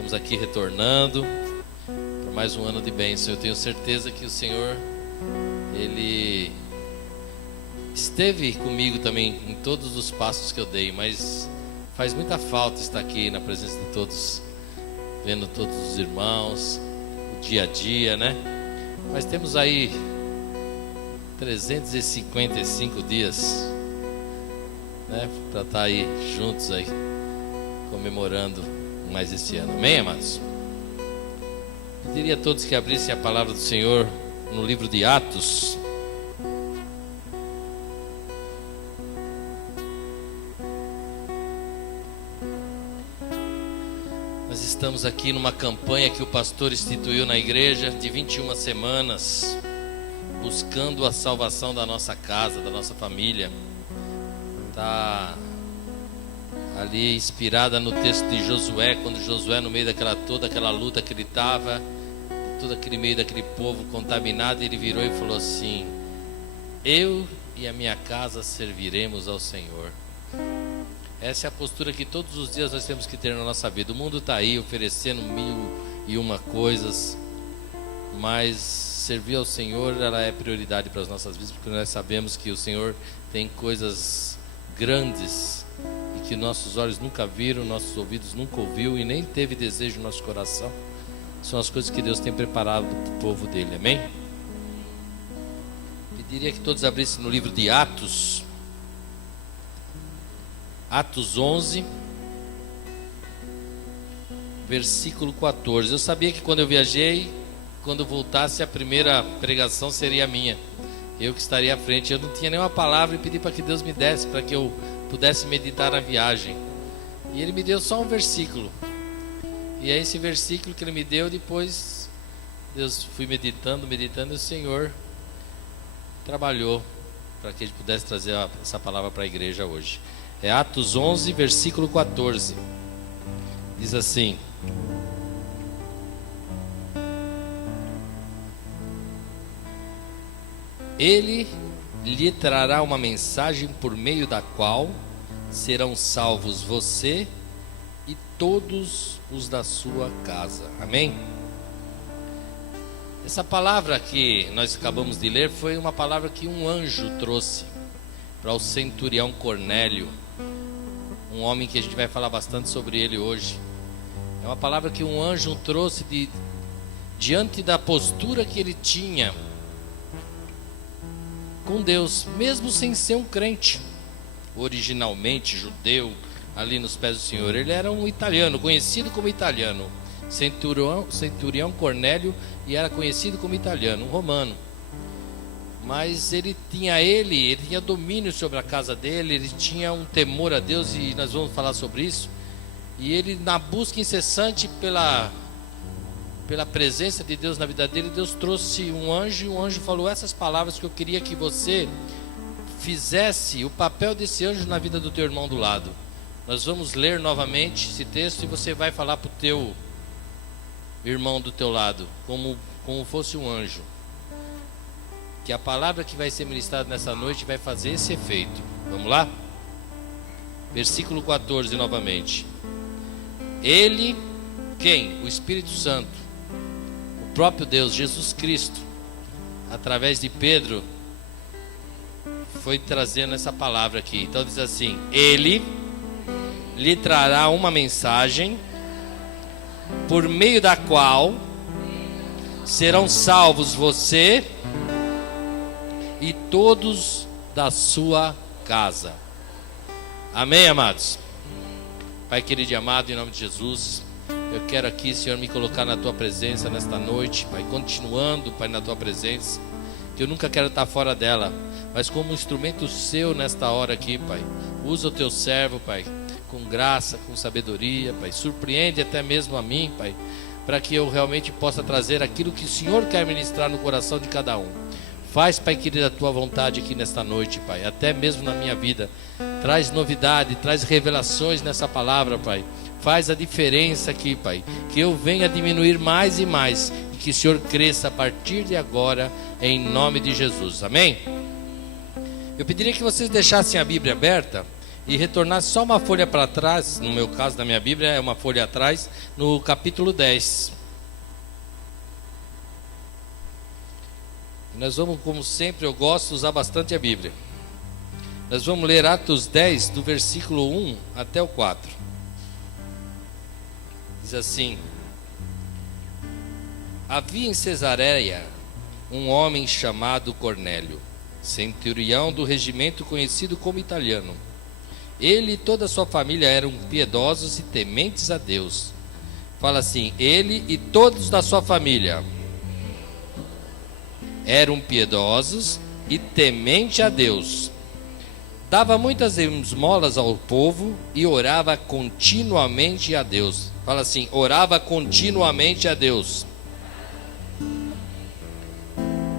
Estamos aqui retornando para mais um ano de bênção. Eu tenho certeza que o Senhor, Ele esteve comigo também em todos os passos que eu dei, mas faz muita falta estar aqui na presença de todos, vendo todos os irmãos, o dia a dia, né? Mas temos aí 355 dias, né, para estar aí juntos aí, comemorando mais esse ano. Amém, amados? Eu diria a todos que abrissem a palavra do Senhor no livro de Atos. Nós estamos aqui numa campanha que o pastor instituiu na igreja de 21 semanas, buscando a salvação da nossa casa, da nossa família. Está ali inspirada no texto de Josué, quando Josué, no meio daquela toda aquela luta que ele estava, todo aquele meio daquele povo contaminado, ele virou e falou assim: eu e a minha casa serviremos ao Senhor. Essa é a postura que todos os dias nós temos que ter na nossa vida. O mundo está aí oferecendo 1001 coisas, mas servir ao Senhor, ela é prioridade para as nossas vidas, porque nós sabemos que o Senhor tem coisas grandes e que nossos olhos nunca viram, nossos ouvidos nunca ouviu e nem teve desejo no nosso coração. São as coisas que Deus tem preparado para o povo dele, amém? Pediria que todos abrissem no livro de Atos, Atos 11, versículo 14. Eu sabia que quando eu viajei, quando eu voltasse, a primeira pregação seria minha, eu que estaria à frente. Eu não tinha nenhuma palavra e pedi para que Deus me desse, para que eu pudesse meditar na viagem. E Ele me deu só um versículo. E é esse versículo que Ele me deu. Depois Deus fui meditando, e o Senhor trabalhou para que Ele pudesse trazer essa palavra para a igreja hoje. É Atos 11, versículo 14. Diz assim: Ele lhe trará uma mensagem por meio da qual serão salvos você e todos os da sua casa. Amém? Essa palavra que nós acabamos de ler foi uma palavra que um anjo trouxe para o centurião Cornélio, um homem que a gente vai falar bastante sobre ele hoje. É uma palavra que um anjo trouxe diante da postura que ele tinha com Deus, mesmo sem ser um crente, originalmente judeu, ali nos pés do Senhor. Ele era um italiano, conhecido como italiano, centurião Cornélio, e era conhecido como italiano, um romano. Mas ele tinha domínio sobre a casa dele, ele tinha um temor a Deus, e nós vamos falar sobre isso. E ele, na busca incessante pela presença de Deus na vida dele, Deus trouxe um anjo, e o anjo falou essas palavras que eu queria que você fizesse o papel desse anjo na vida do teu irmão do lado. Nós vamos ler novamente esse texto e você vai falar para o teu irmão do teu lado, como fosse um anjo, que a palavra que vai ser ministrada nessa noite vai fazer esse efeito. Vamos lá? Versículo 14 novamente. Ele, quem? O Espírito Santo, o próprio Deus, Jesus Cristo, através de Pedro, foi trazendo essa palavra aqui. Então diz assim: Ele lhe trará uma mensagem por meio da qual serão salvos você e todos da sua casa. Amém, amados? Pai querido e amado, em nome de Jesus, eu quero aqui, Senhor, me colocar na Tua presença nesta noite, Pai, continuando, Pai, na Tua presença, que eu nunca quero estar fora dela, mas como um instrumento Seu nesta hora aqui, Pai. Usa o Teu servo, Pai, com graça, com sabedoria, Pai. Surpreende até mesmo a mim, Pai, para que eu realmente possa trazer aquilo que o Senhor quer ministrar no coração de cada um. Faz, Pai querido, a Tua vontade aqui nesta noite, Pai, até mesmo na minha vida. Traz novidade, traz revelações nessa palavra, Pai. Faz a diferença aqui, Pai, que eu venha diminuir mais e mais, e que o Senhor cresça a partir de agora, em nome de Jesus, amém? Eu pediria que vocês deixassem a Bíblia aberta e retornasse só uma folha para trás, no meu caso, na minha Bíblia, é uma folha atrás, no capítulo 10. Nós vamos, como sempre, eu gosto de usar bastante a Bíblia. Nós vamos ler Atos 10, do versículo 1 até o 4. Diz assim: havia em Cesareia um homem chamado Cornélio, centurião do regimento conhecido como italiano. Ele e toda a sua família eram piedosos e tementes a Deus. Fala assim: ele e todos da sua família eram piedosos e tementes a Deus. Dava muitas esmolas ao povo e orava continuamente a Deus. Fala assim: orava continuamente a Deus.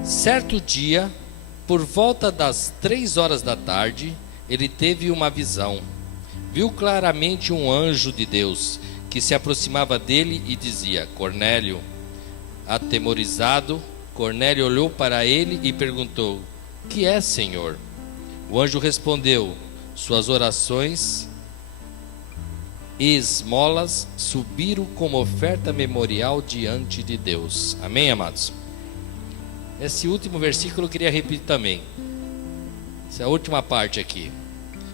Certo dia, por volta das 3 horas da tarde, ele teve uma visão. Viu claramente um anjo de Deus que se aproximava dele e dizia: Cornélio. Atemorizado, Cornélio olhou para ele e perguntou: que é, Senhor? O anjo respondeu: suas orações e esmolas subiram como oferta memorial diante de Deus. Amém, amados? Esse último versículo eu queria repetir também. Essa é a última parte aqui.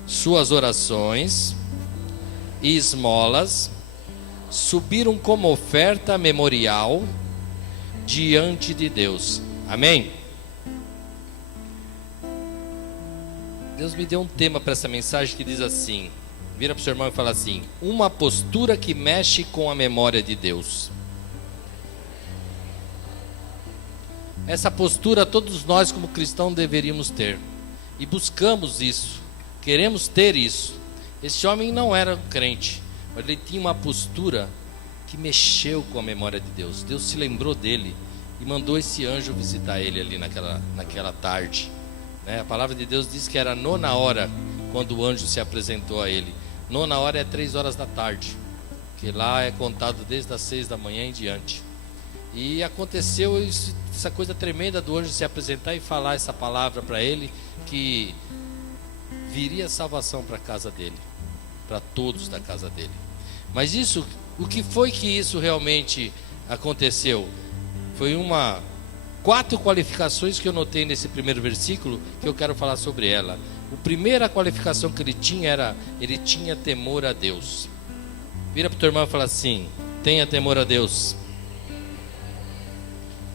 Suas orações e esmolas subiram como oferta memorial diante de Deus. Amém? Deus me deu um tema para essa mensagem que diz assim: vira para o seu irmão e fala assim: uma postura que mexe com a memória de Deus. Essa postura todos nós como cristãos deveríamos ter, e buscamos isso, queremos ter isso. Esse homem não era crente, mas ele tinha uma postura que mexeu com a memória de Deus. Deus se lembrou dele e mandou esse anjo visitar ele ali naquela tarde. A palavra de Deus diz que era a 9ª quando o anjo se apresentou a ele. 9ª é 3 horas da tarde, que lá é contado desde as 6 da manhã em diante. E aconteceu essa coisa tremenda do anjo se apresentar e falar essa palavra para ele, que viria salvação para a casa dele, para todos da casa dele. Mas isso, o que foi que isso realmente aconteceu? Foi 4 qualificações que eu notei nesse primeiro versículo, que eu quero falar sobre ela. A primeira qualificação que ele tinha era: ele tinha temor a Deus. Vira para o teu irmão e fala assim: tenha temor a Deus.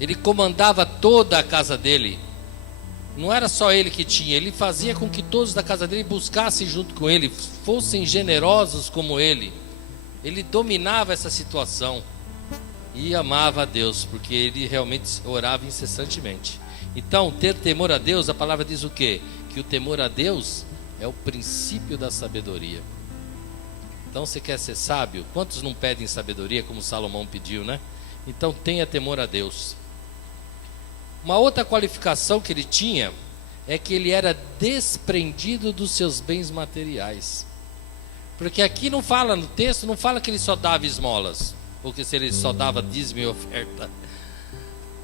Ele comandava toda a casa dele. Não era só ele que tinha, ele fazia com que todos da casa dele buscassem junto com ele, fossem generosos como ele. Ele dominava essa situação e amava a Deus, porque ele realmente orava incessantemente. Então, ter temor a Deus, a palavra diz o quê? Que o temor a Deus é o princípio da sabedoria. Então, você quer ser sábio? Quantos não pedem sabedoria, como Salomão pediu, né? Então, tenha temor a Deus. Uma outra qualificação que ele tinha é que ele era desprendido dos seus bens materiais. Porque aqui não fala, no texto, não fala que ele só dava esmolas, ou que se ele só dava dízimo e oferta.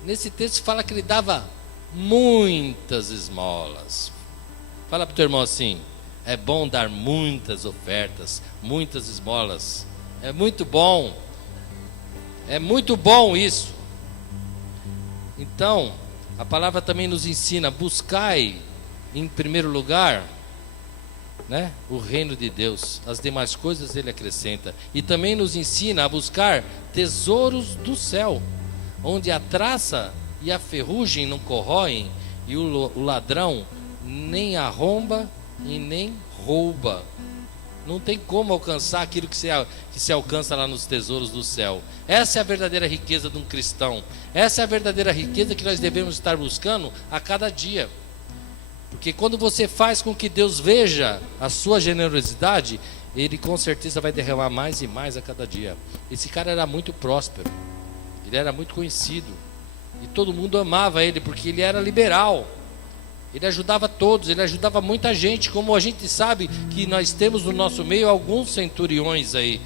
Nesse texto fala que ele dava muitas esmolas. Fala para o teu irmão assim: é bom dar muitas ofertas, muitas esmolas. É muito bom. É muito bom isso. Então, a palavra também nos ensina: buscai em primeiro lugar, o reino de Deus, as demais coisas ele acrescenta. E também nos ensina a buscar tesouros do céu, onde a traça e a ferrugem não corroem, e o ladrão nem arromba e nem rouba. Não tem como alcançar aquilo que se alcança lá nos tesouros do céu. Essa é a verdadeira riqueza de um cristão. Essa é a verdadeira riqueza que nós devemos estar buscando a cada dia. Porque quando você faz com que Deus veja a sua generosidade, Ele com certeza vai derramar mais e mais a cada dia. Esse cara era muito próspero, ele era muito conhecido, e todo mundo amava ele, porque ele era liberal. Ele ajudava todos, ele ajudava muita gente, como a gente sabe que nós temos no nosso meio alguns centuriões aí.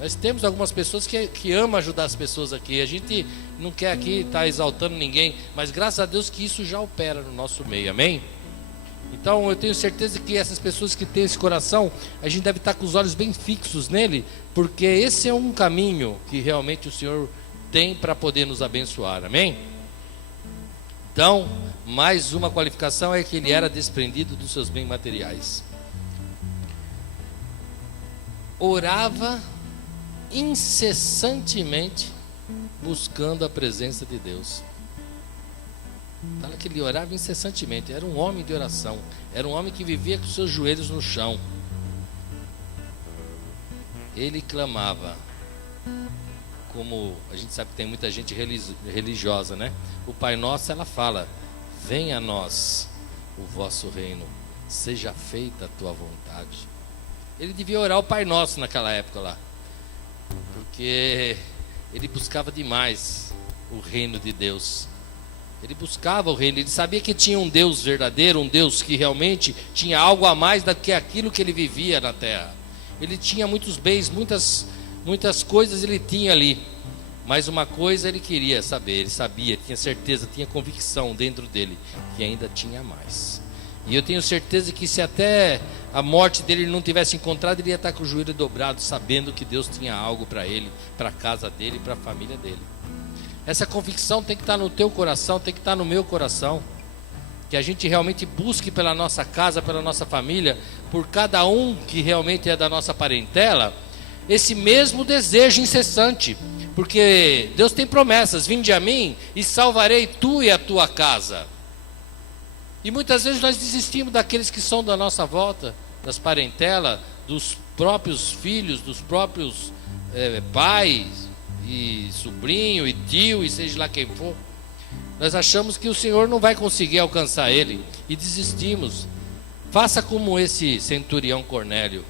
Nós temos algumas pessoas que amam ajudar as pessoas aqui. A gente não quer aqui estar exaltando ninguém, mas graças a Deus que isso já opera no nosso meio, amém? Então eu tenho certeza que essas pessoas que têm esse coração, a gente deve estar com os olhos bem fixos nele, porque esse é um caminho que realmente o Senhor tem para poder nos abençoar, amém? Então, mais uma qualificação é que ele era desprendido dos seus bens materiais. Orava incessantemente buscando a presença de Deus. Fala que ele orava incessantemente, era um homem de oração, era um homem que vivia com seus joelhos no chão. Ele clamava, como a gente sabe que tem muita gente religiosa, né? O Pai Nosso, ela fala: venha a nós o vosso reino, seja feita a tua vontade. Ele devia orar o Pai Nosso naquela época lá, porque ele buscava demais o reino de Deus. Ele buscava o reino, ele sabia que tinha um Deus verdadeiro, um Deus que realmente tinha algo a mais do que aquilo que ele vivia na terra. Ele tinha muitos bens, muitas coisas ele tinha ali, mas uma coisa ele queria saber, ele sabia, tinha certeza, tinha convicção dentro dele, que ainda tinha mais. E eu tenho certeza que se até a morte dele não tivesse encontrado, ele ia estar com o joelho dobrado, sabendo que Deus tinha algo para ele, para a casa dele, para a família dele. Essa convicção tem que estar no teu coração, tem que estar no meu coração, que a gente realmente busque pela nossa casa, pela nossa família, por cada um que realmente é da nossa parentela, esse mesmo desejo incessante, porque Deus tem promessas: vinde a mim e salvarei tu e a tua casa. E muitas vezes nós desistimos daqueles que são da nossa volta, das parentelas, dos próprios filhos, dos próprios pais, e sobrinho, e tio, e seja lá quem for. Nós achamos que o Senhor não vai conseguir alcançar ele, e desistimos. Faça como esse centurião Cornélio,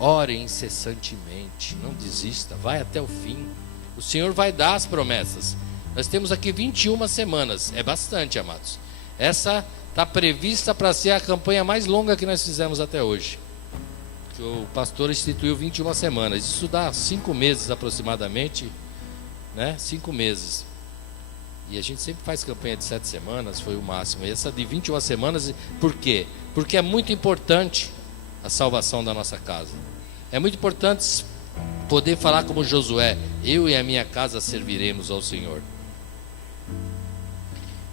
ore incessantemente, não desista, vai até o fim. O Senhor vai dar as promessas. Nós temos aqui 21 semanas, é bastante, amados. Essa está prevista para ser a campanha mais longa que nós fizemos até hoje. O pastor instituiu 21 semanas. Isso dá 5 meses aproximadamente, né? 5 meses. E a gente sempre faz campanha de 7 semanas, foi o máximo. E essa de 21 semanas, por quê? Porque é muito importante a salvação da nossa casa. É muito importante poder falar como Josué: eu e a minha casa serviremos ao Senhor.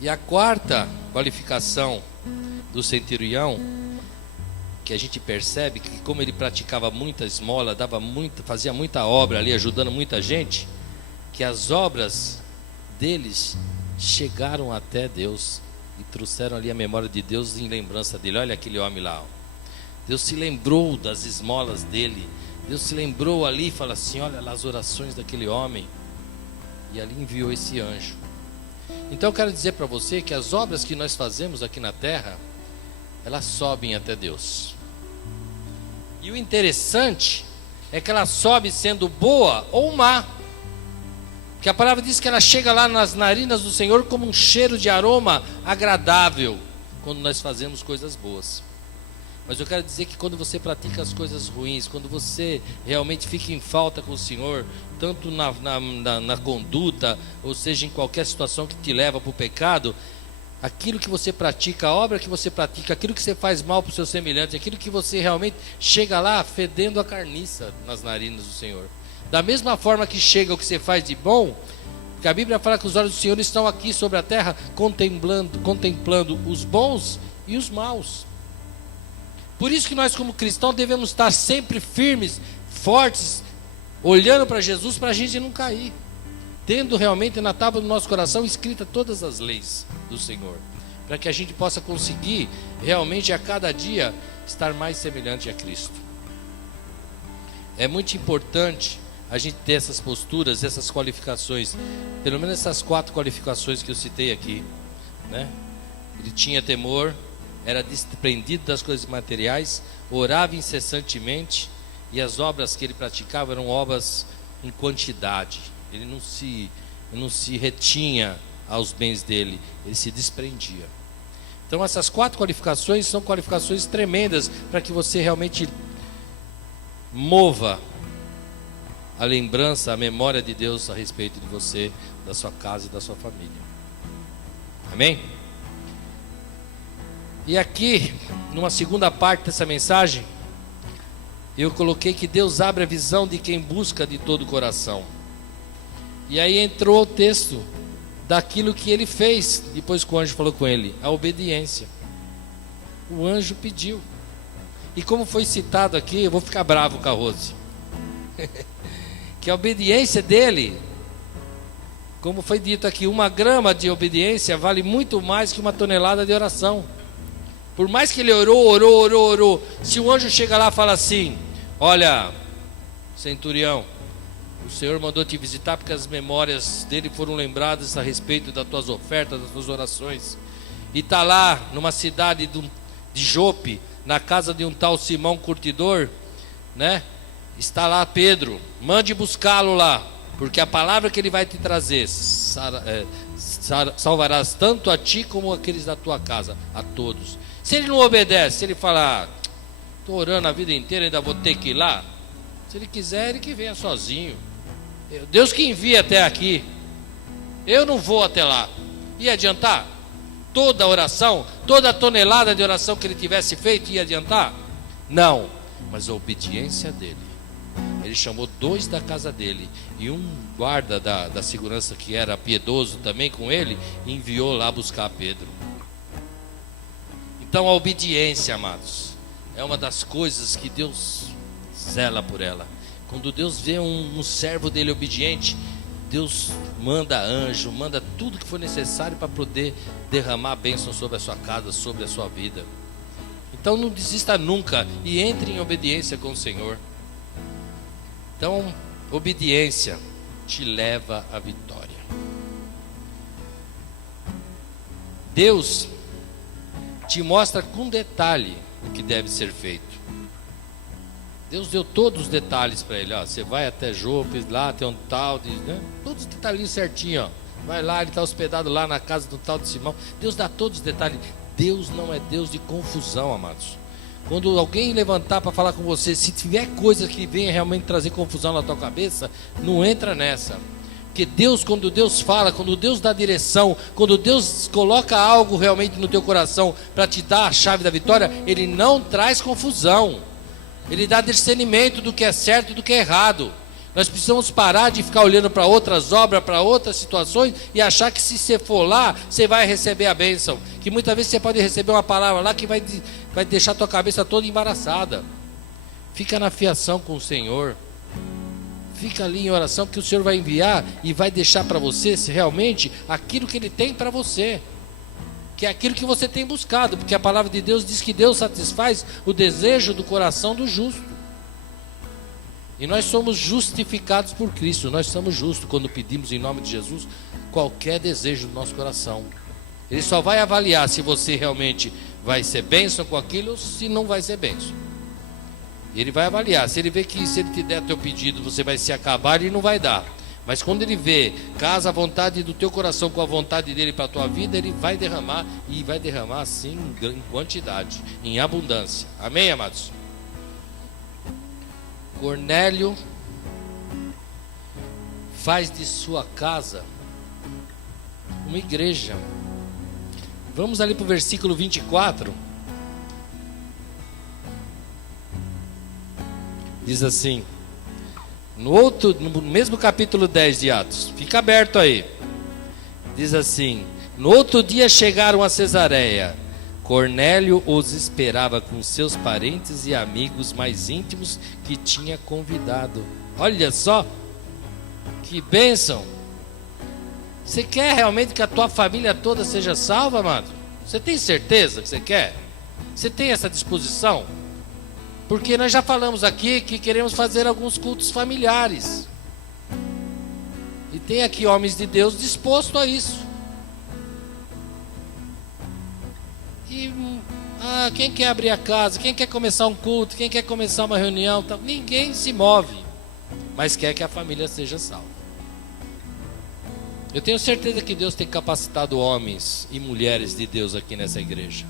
E a quarta qualificação do centurião, que a gente percebe que como ele praticava muita esmola, fazia muita obra ali, ajudando muita gente, que as obras deles chegaram até Deus e trouxeram ali a memória de Deus em lembrança dele. Olha aquele homem lá, ó. Deus se lembrou das esmolas dele, Deus se lembrou ali e fala assim: olha lá as orações daquele homem, e ali enviou esse anjo. Então eu quero dizer para você que as obras que nós fazemos aqui na terra, elas sobem até Deus. E o interessante é que ela sobe sendo boa ou má, que a palavra diz que ela chega lá nas narinas do Senhor como um cheiro de aroma agradável, quando nós fazemos coisas boas. Mas eu quero dizer que quando você pratica as coisas ruins, quando você realmente fica em falta com o Senhor, tanto na conduta, ou seja, em qualquer situação que te leva para o pecado, aquilo que você pratica, a obra que você pratica, aquilo que você faz mal para o seu semelhante, aquilo que você realmente chega lá fedendo a carniça nas narinas do Senhor. Da mesma forma que chega o que você faz de bom, porque a Bíblia fala que os olhos do Senhor estão aqui sobre a terra, contemplando os bons e os maus. Por isso que nós como cristãos devemos estar sempre firmes, fortes, olhando para Jesus, para a gente não cair, tendo realmente na tábua do nosso coração escrita todas as leis do Senhor, para que a gente possa conseguir realmente a cada dia estar mais semelhante a Cristo. É muito importante a gente ter essas posturas, essas qualificações, pelo menos essas 4 qualificações que eu citei aqui, né? Ele tinha temor, era desprendido das coisas materiais, orava incessantemente, e as obras que ele praticava eram obras em quantidade. Ele não se retinha aos bens dele, ele se desprendia. Então essas 4 qualificações são qualificações tremendas para que você realmente mova a lembrança, a memória de Deus a respeito de você, da sua casa e da sua família. Amém? E aqui, numa segunda parte dessa mensagem, eu coloquei que Deus abre a visão de quem busca de todo o coração. E aí entrou o texto daquilo que ele fez, depois que o anjo falou com ele, a obediência. O anjo pediu. E como foi citado aqui, eu vou ficar bravo com a Rose. Que a obediência dele, como foi dito aqui, 1 grama de obediência vale muito mais que 1 tonelada de oração. Por mais que ele orou, se o anjo chega lá e fala assim: olha, centurião, o Senhor mandou te visitar porque as memórias dele foram lembradas a respeito das tuas ofertas, das tuas orações. E está lá numa cidade de Jope, na casa de um tal Simão Curtidor, né? Está lá Pedro, mande buscá-lo lá, porque a palavra que ele vai te trazer salvarás tanto a ti como aqueles da tua casa, a todos. Se ele não obedece, se ele falar: estou orando a vida inteira, ainda vou ter que ir lá. Se ele quiser, ele que venha sozinho. Deus que envia até aqui, eu não vou até lá. Ia adiantar? Toda a oração, toda a tonelada de oração que ele tivesse feito, ia adiantar? Não, mas a obediência dele. Ele chamou 2 da casa dele e um guarda da segurança que era piedoso também com ele, e enviou lá buscar Pedro. Então a obediência, amados, é uma das coisas que Deus zela por ela. Quando Deus vê um servo dele obediente, Deus manda anjo, manda tudo que for necessário para poder derramar a bênção sobre a sua casa, sobre a sua vida. Então não desista nunca e entre em obediência com o Senhor. Então, obediência te leva à vitória. Deus te mostra com detalhe o que deve ser feito. Deus deu todos os detalhes para ele. Ó, você vai até Jope, lá tem um tal de, né? Todos os detalhes certinho, ó. Vai lá, ele está hospedado lá na casa do tal de Simão. Deus dá todos os detalhes. Deus não é Deus de confusão, amados. Quando alguém levantar para falar com você, se tiver coisa que venha realmente trazer confusão na tua cabeça, não entra nessa. Porque Deus, quando Deus fala, quando Deus dá direção, quando Deus coloca algo realmente no teu coração para te dar a chave da vitória, Ele não traz confusão. Ele dá discernimento do que é certo e do que é errado. Nós precisamos parar de ficar olhando para outras obras, para outras situações e achar que se você for lá, você vai receber a bênção. Que muitas vezes você pode receber uma palavra lá que vai deixar a tua cabeça toda embaraçada. Fica na fiação com o Senhor. Fica ali em oração, que o Senhor vai enviar e vai deixar para você realmente aquilo que Ele tem para você. Que é aquilo que você tem buscado. Porque a palavra de Deus diz que Deus satisfaz o desejo do coração do justo. E nós somos justificados por Cristo. Nós somos justos quando pedimos em nome de Jesus qualquer desejo do nosso coração. Ele só vai avaliar se você realmente vai ser bênção com aquilo ou se não vai ser bênção. Ele vai avaliar. Se ele vê que se ele te der teu pedido você vai se acabar, ele não vai dar. Mas quando ele vê, casa a vontade do teu coração com a vontade dele para a tua vida, ele vai derramar, e vai derramar assim em quantidade, em abundância. Amém, amados? Cornélio faz de sua casa uma igreja. Vamos ali para o versículo 24. Diz assim, no mesmo capítulo 10 de Atos, fica aberto aí. Diz assim: no outro dia chegaram a Cesareia. Cornélio os esperava com seus parentes e amigos mais íntimos que tinha convidado. Olha só, que bênção! Você quer realmente que a tua família toda seja salva, amado? Você tem certeza que você quer? Você tem essa disposição? Porque nós já falamos aqui que queremos fazer alguns cultos familiares. E tem aqui homens de Deus dispostos a isso. E quem quer abrir a casa, quem quer começar um culto, quem quer começar uma reunião, tal, ninguém se move, mas quer que a família seja salva. Eu tenho certeza que Deus tem capacitado homens e mulheres de Deus aqui nessa igreja,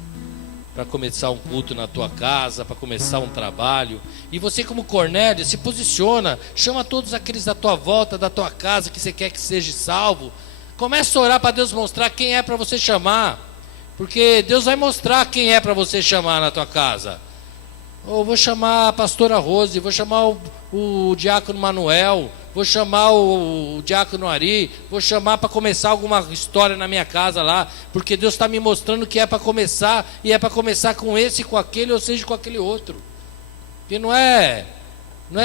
para começar um culto na tua casa, para começar um trabalho. E você, como Cornélio, se posiciona, chama todos aqueles da tua volta, da tua casa, que você quer que seja salvo. Começa a orar para Deus mostrar quem é para você chamar. Porque Deus vai mostrar quem é para você chamar na tua casa. Ou vou chamar a pastora Rose, vou chamar o diácono Manuel, vou chamar o diácono Ari, vou chamar para começar alguma história na minha casa lá, porque Deus está me mostrando que é para começar, e é para começar com esse, com aquele, ou seja, com aquele outro. Porque não é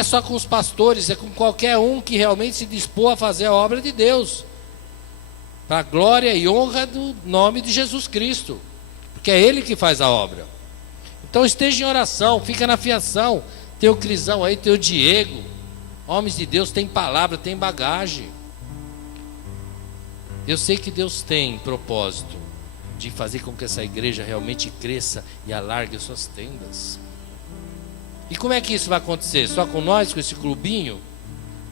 só com os pastores, é com qualquer um que realmente se dispor a fazer a obra de Deus, para a glória e honra do nome de Jesus Cristo, porque é Ele que faz a obra. Então esteja em oração, fica na fiação. Tem o Crisão aí, tem o Diego. Homens de Deus, tem palavra, tem bagagem. Eu sei que Deus tem propósito de fazer com que essa igreja realmente cresça e alargue as suas tendas. E como é que isso vai acontecer? Só com nós, com esse clubinho?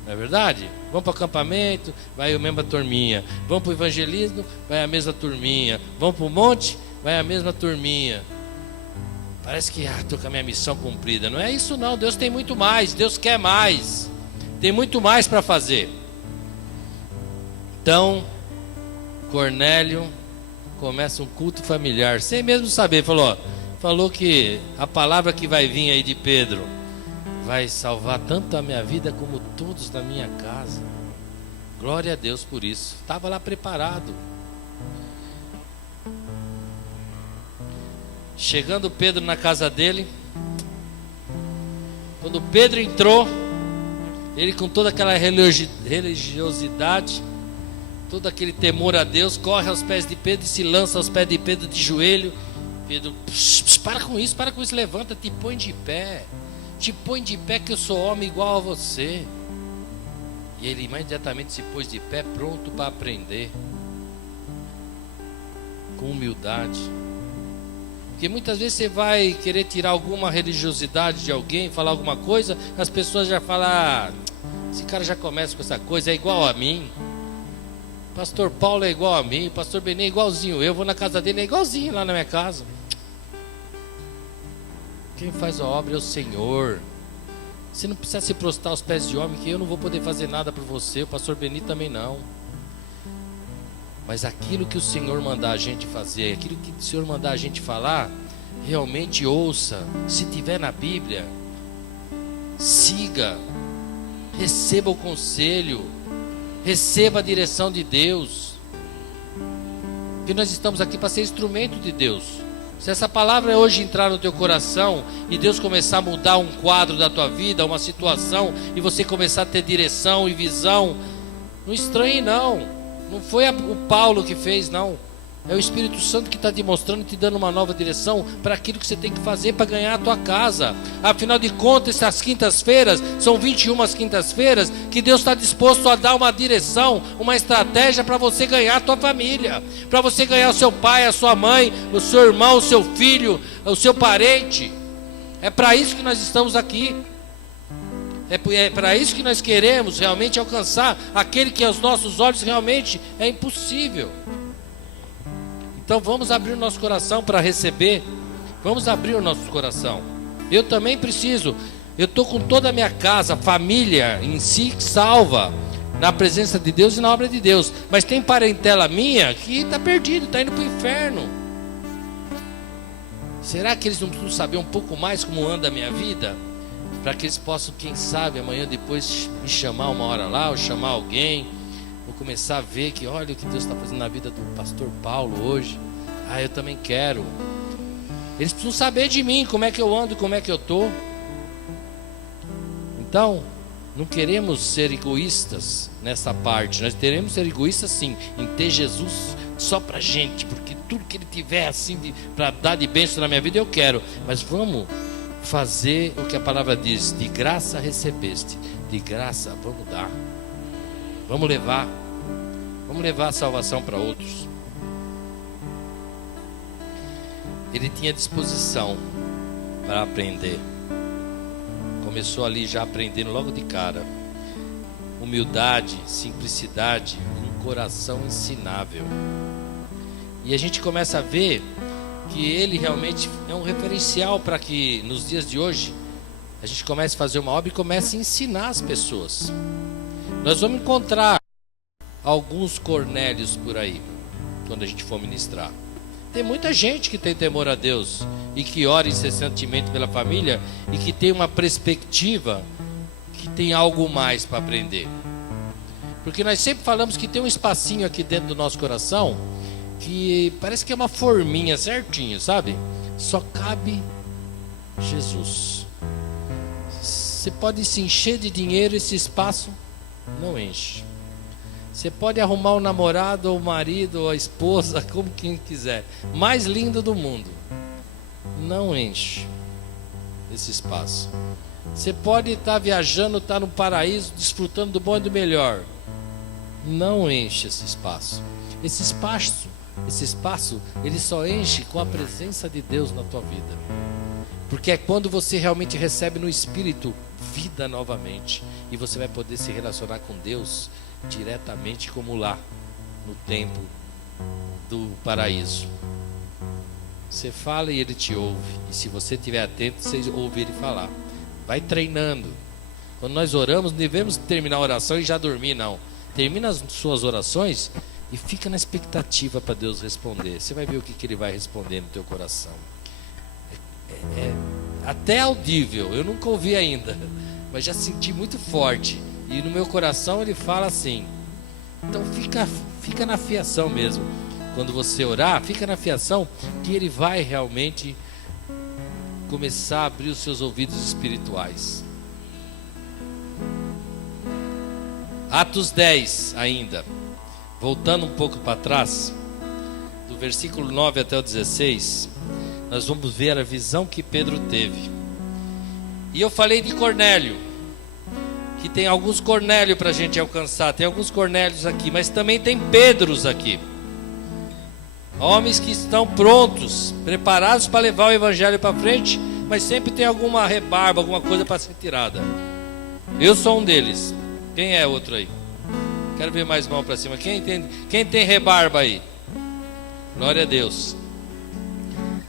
Não é verdade? Vamos para o acampamento, vai a mesma turminha. Vamos para o evangelismo, vai a mesma turminha. Vamos para o monte, vai a mesma turminha. Parece que estou com a minha missão cumprida. Não é isso não, Deus tem muito mais, Deus quer mais. Tem muito mais para fazer. Então, Cornélio começa um culto familiar, sem mesmo saber. Falou que a palavra que vai vir aí de Pedro vai salvar tanto a minha vida como todos da minha casa. Glória a Deus por isso. Estava lá preparado. Chegando Pedro na casa dele, quando Pedro entrou, ele com toda aquela religiosidade, todo aquele temor a Deus, corre aos pés de Pedro e se lança aos pés de Pedro de joelho. Pedro, para com isso, levanta, te põe de pé que eu sou homem igual a você. E ele imediatamente se pôs de pé, pronto para aprender, com humildade. Porque muitas vezes você vai querer tirar alguma religiosidade de alguém, falar alguma coisa, as pessoas já falam, esse cara já começa com essa coisa, é igual a mim. Pastor Paulo é igual a mim, pastor Benê é igualzinho eu vou na casa dele, é igualzinho lá na minha casa. Quem faz a obra é o Senhor. Você não precisa se prostrar aos pés de homem, que eu não vou poder fazer nada por você, o pastor Beni também não. Mas aquilo que o Senhor mandar a gente fazer, aquilo que o Senhor mandar a gente falar, realmente ouça. Se tiver na Bíblia, siga, receba o conselho, receba a direção de Deus. Porque nós estamos aqui para ser instrumento de Deus. Se essa palavra hoje entrar no teu coração e Deus começar a mudar um quadro da tua vida, uma situação, e você começar a ter direção e visão, não estranhe não. Não foi o Paulo que fez, não. É o Espírito Santo que está te mostrando e te dando uma nova direção para aquilo que você tem que fazer para ganhar a tua casa. Afinal de contas, essas quintas-feiras, são 21 quintas-feiras, que Deus está disposto a dar uma direção, uma estratégia para você ganhar a tua família, para você ganhar o seu pai, a sua mãe, o seu irmão, o seu filho, o seu parente. É para isso que nós estamos aqui. É para isso que nós queremos realmente alcançar aquele que aos nossos olhos realmente é impossível. Então vamos abrir o nosso coração para receber. Vamos abrir o nosso coração. Eu também preciso. Eu estou com toda a minha casa, família em si salva, na presença de Deus e na obra de Deus. Mas tem parentela minha que está perdido, está indo para o inferno. Será que eles não precisam saber um pouco mais como anda a minha vida? Para que eles possam, quem sabe, amanhã depois me chamar uma hora lá, ou chamar alguém. Vou começar a ver que olha o que Deus está fazendo na vida do pastor Paulo hoje. Eu também quero. Eles precisam saber de mim, como é que eu ando, como é que eu estou. Então, não queremos ser egoístas nessa parte. Nós queremos ser egoístas sim, em ter Jesus só para gente, porque tudo que Ele tiver assim para dar de bênção na minha vida eu quero. Mas vamos fazer o que a palavra diz: de graça recebeste, de graça vamos dar, vamos levar a salvação para outros. Ele tinha disposição para aprender, começou ali já aprendendo logo de cara, humildade, simplicidade, um coração ensinável. E a gente começa a ver que ele realmente é um referencial para que nos dias de hoje a gente comece a fazer uma obra e comece a ensinar as pessoas. Nós vamos encontrar alguns Cornélios por aí quando a gente for ministrar. Tem muita gente que tem temor a Deus e que ora incessantemente pela família e que tem uma perspectiva, que tem algo mais para aprender. Porque nós sempre falamos que tem um espacinho aqui dentro do nosso coração que parece que é uma forminha certinho, sabe? Só cabe Jesus. Você pode se encher de dinheiro, esse espaço não enche. Você pode arrumar o namorado, ou o marido, ou a esposa, como quem quiser, mais lindo do mundo, não enche esse espaço. Você pode estar viajando, estar no paraíso, desfrutando do bom e do melhor, não enche esse espaço. Esse espaço, ele só enche com a presença de Deus na tua vida. Porque é quando você realmente recebe no Espírito vida novamente. E você vai poder se relacionar com Deus diretamente como lá, no templo do paraíso. Você fala e Ele te ouve. E se você estiver atento, você ouve Ele falar. Vai treinando. Quando nós oramos, não devemos terminar a oração e já dormir, não. Termina as suas orações e fica na expectativa para Deus responder. Você vai ver o que Ele vai responder no teu coração. É até audível, eu nunca ouvi ainda, mas já senti muito forte. E no meu coração Ele fala assim. Então fica na fiação mesmo. Quando você orar, fica na fiação que Ele vai realmente começar a abrir os seus ouvidos espirituais. Atos 10 ainda, voltando um pouco para trás, do versículo 9 até o 16, nós vamos ver a visão que Pedro teve. E eu falei de Cornélio, que tem alguns Cornélios para a gente alcançar, tem alguns Cornélios aqui, mas também tem Pedros aqui. Homens que estão prontos, preparados para levar o evangelho para frente, mas sempre tem alguma rebarba, alguma coisa para ser tirada. Eu sou um deles. Quem é outro aí? Quero ver mais mão para cima. Quem tem rebarba aí? Glória a Deus.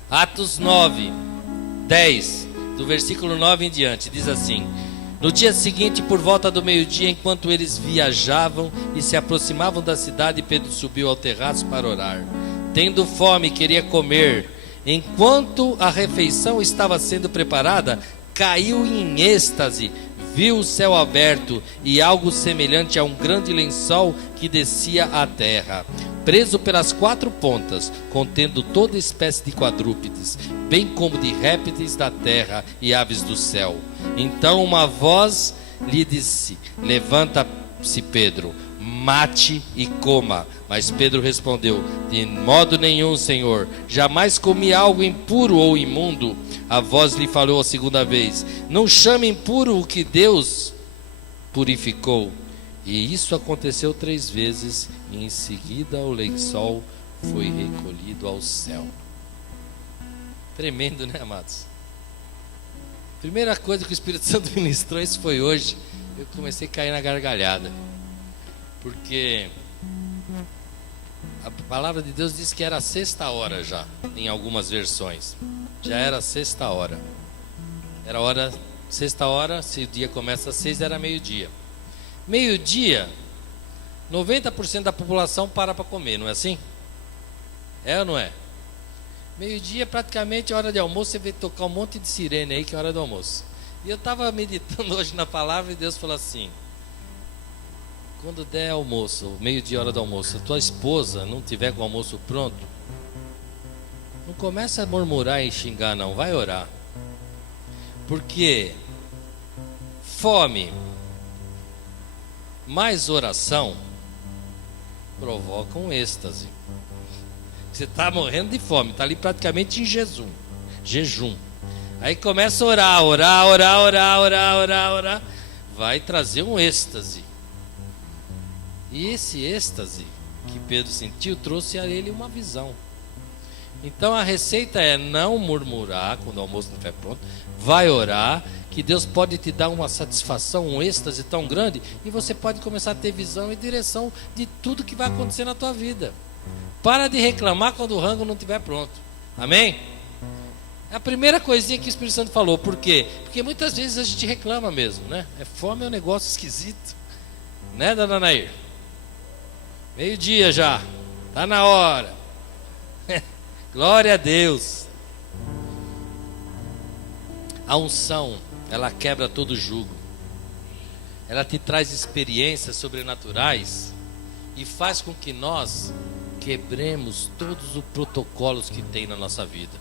Atos 9, 10, do versículo 9 em diante, diz assim: no dia seguinte, por volta do meio-dia, enquanto eles viajavam e se aproximavam da cidade, Pedro subiu ao terraço para orar. Tendo fome, queria comer. Enquanto a refeição estava sendo preparada, caiu em êxtase, viu o céu aberto e algo semelhante a um grande lençol que descia à terra, preso pelas quatro pontas, contendo toda espécie de quadrúpedes, bem como de répteis da terra e aves do céu. Então uma voz lhe disse: levanta-se, Pedro, mate e coma. Mas Pedro respondeu: de modo nenhum, Senhor, jamais comi algo impuro ou imundo. A voz lhe falou a segunda vez: não chame impuro o que Deus purificou. E isso aconteceu 3 vezes, e em seguida o lençol foi recolhido ao céu. Tremendo, né, amados? Primeira coisa que o Espírito Santo ministrou, isso foi hoje, eu comecei a cair na gargalhada. Porque a palavra de Deus diz que era a 6ª hora já, em algumas versões. Já era a 6ª hora. Era hora, 6ª hora, se o dia começa às 6, era meio-dia. Meio-dia, 90% da população para comer, não é assim? É ou não é? Meio-dia, praticamente, é hora de almoço, você vê tocar um monte de sirene aí, que é hora do almoço. E eu estava meditando hoje na palavra e Deus falou assim: quando der almoço, meio-dia, hora do almoço, a tua esposa não tiver com o almoço pronto, não começa a murmurar e xingar não, vai orar. Porque fome mais oração provoca um êxtase. Você está morrendo de fome, está ali praticamente em jejum. Aí começa a orar, vai trazer um êxtase. E esse êxtase que Pedro sentiu trouxe a ele uma visão. Então a receita é não murmurar quando o almoço não estiver pronto, vai orar, que Deus pode te dar uma satisfação, um êxtase tão grande, e você pode começar a ter visão e direção de tudo que vai acontecer na tua vida. Para de reclamar quando o rango não estiver pronto. Amém? É a primeira coisinha que o Espírito Santo falou. Por quê? Porque muitas vezes a gente reclama mesmo, né? Fome é um negócio esquisito, né, dona Nair? Meio-dia já, tá na hora. Glória a Deus. A unção, ela quebra todo jugo. Ela te traz experiências sobrenaturais e faz com que nós quebremos todos os protocolos que tem na nossa vida.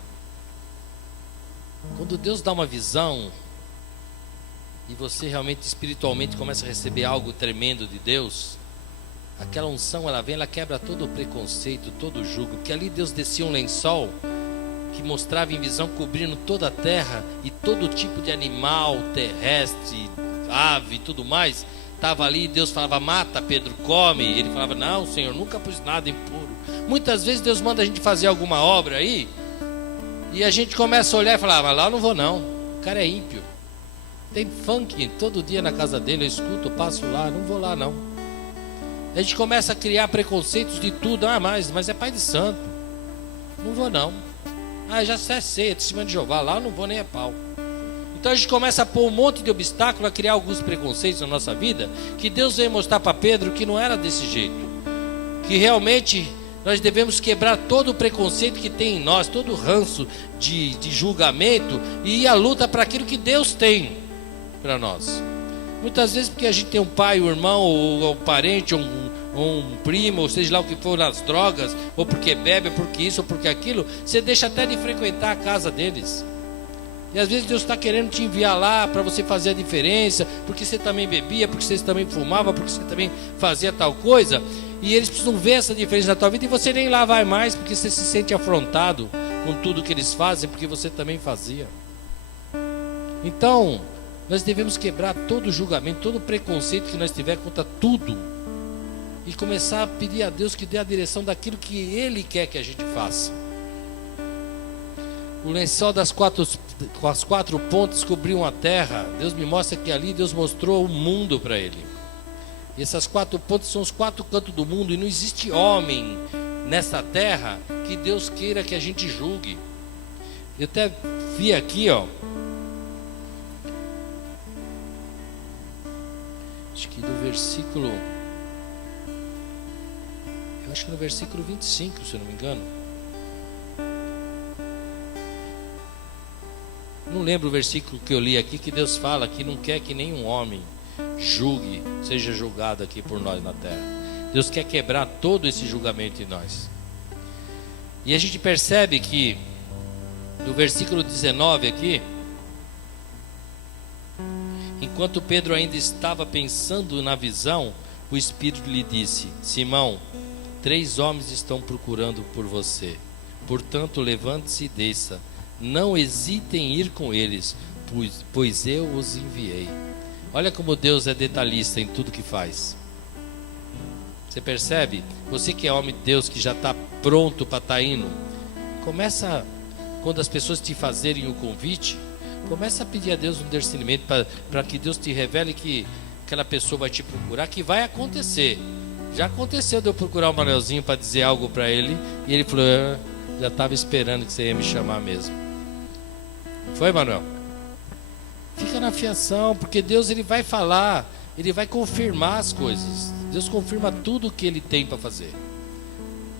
Quando Deus dá uma visão e você realmente espiritualmente começa a receber algo tremendo de Deus, aquela unção, ela vem, ela quebra todo o preconceito, todo o jugo. Porque ali Deus descia um lençol que mostrava em visão cobrindo toda a terra, e todo tipo de animal terrestre, ave e tudo mais estava ali. Deus falava: mata, Pedro, come. Ele falava: não, Senhor, nunca pus nada impuro. Muitas vezes Deus manda a gente fazer alguma obra aí e a gente começa a olhar e falar: mas lá eu não vou não, o cara é ímpio. Tem funk todo dia na casa dele, eu escuto, eu passo lá, não vou lá não. A gente começa a criar preconceitos de tudo. Mas é pai de santo, não vou não. Já é ceia, testemunho de Jeová, lá eu não vou nem a pau. Então a gente começa a pôr um monte de obstáculo, a criar alguns preconceitos na nossa vida, que Deus veio mostrar para Pedro que não era desse jeito, que realmente nós devemos quebrar todo o preconceito que tem em nós, todo o ranço de julgamento, e ir à luta para aquilo que Deus tem para nós. Muitas vezes porque a gente tem um pai, um irmão, ou um parente, ou um primo, ou seja lá o que for, nas drogas, ou porque bebe, ou porque isso, ou porque aquilo, você deixa até de frequentar a casa deles. E às vezes Deus está querendo te enviar lá para você fazer a diferença, porque você também bebia, porque você também fumava, porque você também fazia tal coisa, e eles precisam ver essa diferença na tua vida, e você nem lá vai mais, porque você se sente afrontado com tudo que eles fazem, porque você também fazia. Então nós devemos quebrar todo o julgamento, todo o preconceito que nós tiver contra tudo, e começar a pedir a Deus que dê a direção daquilo que Ele quer que a gente faça. O lençol com as quatro pontas cobriam a terra. Deus me mostra que ali Deus mostrou o mundo para ele. E essas quatro pontas são os quatro cantos do mundo, e não existe homem nessa terra que Deus queira que a gente julgue. Eu até vi aqui, acho que do versículo, eu acho que no versículo 25, se eu não me engano. Não lembro o versículo que eu li aqui, que Deus fala que não quer que nenhum homem julgue, seja julgado aqui por nós na terra. Deus quer quebrar todo esse julgamento em nós. E a gente percebe que no versículo 19 aqui, enquanto Pedro ainda estava pensando na visão, o Espírito lhe disse: Simão, 3 homens estão procurando por você. Portanto, levante-se e desça. Não hesite em ir com eles, pois eu os enviei. Olha como Deus é detalhista em tudo que faz. Você percebe? Você que é homem de Deus, que já está pronto para estar indo, começa, quando as pessoas te fazerem o convite, começa a pedir a Deus um discernimento para que Deus te revele que aquela pessoa vai te procurar, que vai acontecer. Já aconteceu de eu procurar o Manuelzinho para dizer algo para ele, e ele falou: já estava esperando que você ia me chamar mesmo. Foi, Manuel? Fica na fiação, porque Deus, ele vai falar, ele vai confirmar as coisas. Deus confirma tudo o que ele tem para fazer.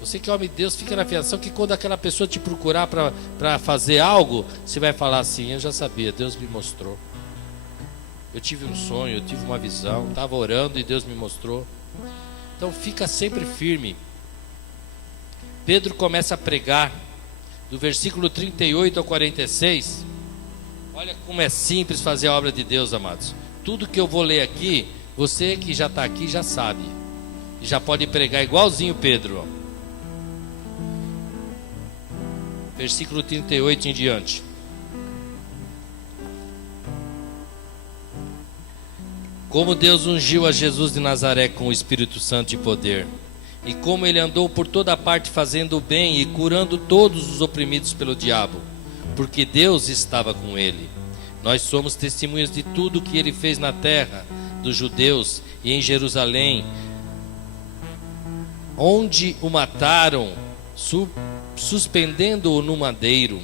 Você que é homem de Deus, fica na fiação que quando aquela pessoa te procurar para fazer algo, você vai falar assim: eu já sabia, Deus me mostrou. Eu tive um sonho, eu tive uma visão, estava orando e Deus me mostrou. Então fica sempre firme. Pedro começa a pregar, do versículo 38 ao 46. Olha como é simples fazer a obra de Deus, amados. Tudo que eu vou ler aqui, você que já está aqui já sabe, e já pode pregar igualzinho Pedro. Versículo 38 em diante. Como Deus ungiu a Jesus de Nazaré com o Espírito Santo e poder, e como ele andou por toda parte fazendo o bem e curando todos os oprimidos pelo diabo, porque Deus estava com ele. Nós somos testemunhas de tudo que ele fez na terra dos judeus e em Jerusalém, onde o mataram, suspendendo-o no madeiro.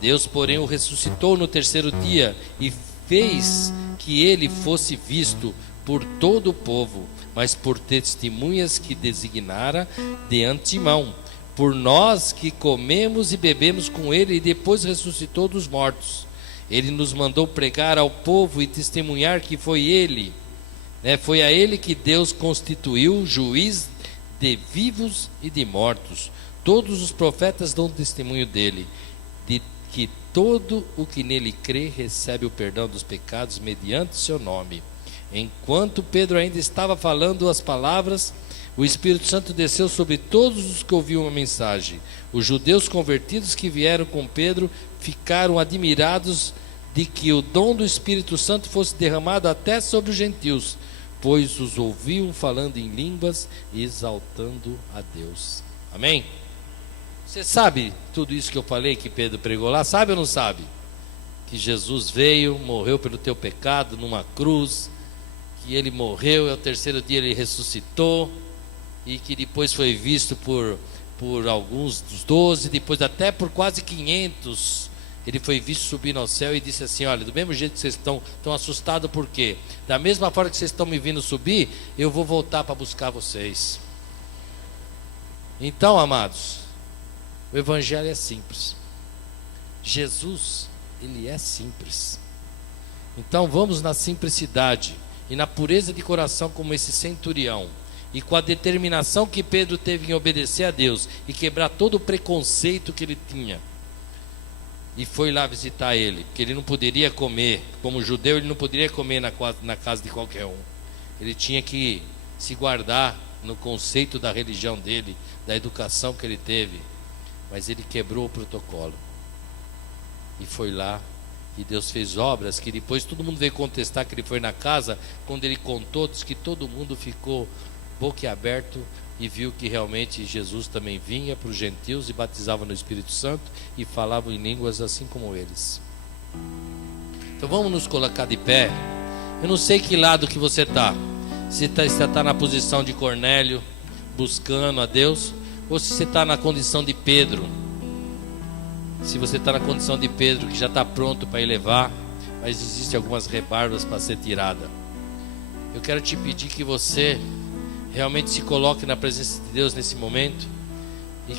Deus, porém, o ressuscitou no terceiro dia e fez que ele fosse visto por todo o povo, mas por testemunhas que designara de antemão, por nós que comemos e bebemos com ele, e depois ressuscitou dos mortos. Ele nos mandou pregar ao povo e testemunhar que foi ele, foi a ele que Deus constituiu juiz de vivos e de mortos. Todos os profetas dão testemunho dele, de que todo o que nele crê recebe o perdão dos pecados mediante seu nome. Enquanto Pedro ainda estava falando as palavras, o Espírito Santo desceu sobre todos os que ouviam a mensagem. Os judeus convertidos que vieram com Pedro ficaram admirados de que o dom do Espírito Santo fosse derramado até sobre os gentios, pois os ouviam falando em línguas e exaltando a Deus. Amém? Você sabe tudo isso que eu falei que Pedro pregou lá? Sabe ou não sabe? Que Jesus veio, morreu pelo teu pecado numa cruz, que ele morreu e ao terceiro dia ele ressuscitou, e que depois foi visto por alguns dos 12, depois até por quase 500, ele foi visto subindo ao céu e disse assim: olha, do mesmo jeito que vocês estão assustados, por quê? Da mesma forma que vocês estão me vindo subir, eu vou voltar para buscar vocês. Então, amados, o evangelho é simples. Jesus, ele é simples. Então vamos na simplicidade e na pureza de coração, como esse centurião, e com a determinação que Pedro teve em obedecer a Deus e quebrar todo o preconceito que ele tinha, e foi lá visitar ele, porque ele não poderia comer, como judeu ele não poderia comer na casa de qualquer um. Ele tinha que se guardar no conceito da religião dele, da educação que ele teve. Mas ele quebrou o protocolo e foi lá, e Deus fez obras que depois todo mundo veio contestar que ele foi na casa. Quando ele contou, diz que todo mundo ficou boquiaberto e viu que realmente Jesus também vinha para os gentios e batizava no Espírito Santo e falava em línguas assim como eles. Então vamos nos colocar de pé. Eu não sei que lado que você está, se você está na posição de Cornélio buscando a Deus, ou se você está na condição de Pedro. Se você está na condição de Pedro, que já está pronto para elevar, mas existem algumas rebarbas para ser tirada. Eu quero te pedir que você realmente se coloque na presença de Deus nesse momento e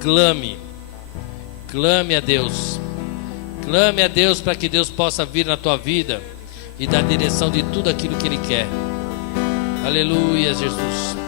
clame a Deus. Clame a Deus para que Deus possa vir na tua vida e dar direção de tudo aquilo que Ele quer. Aleluia, Jesus.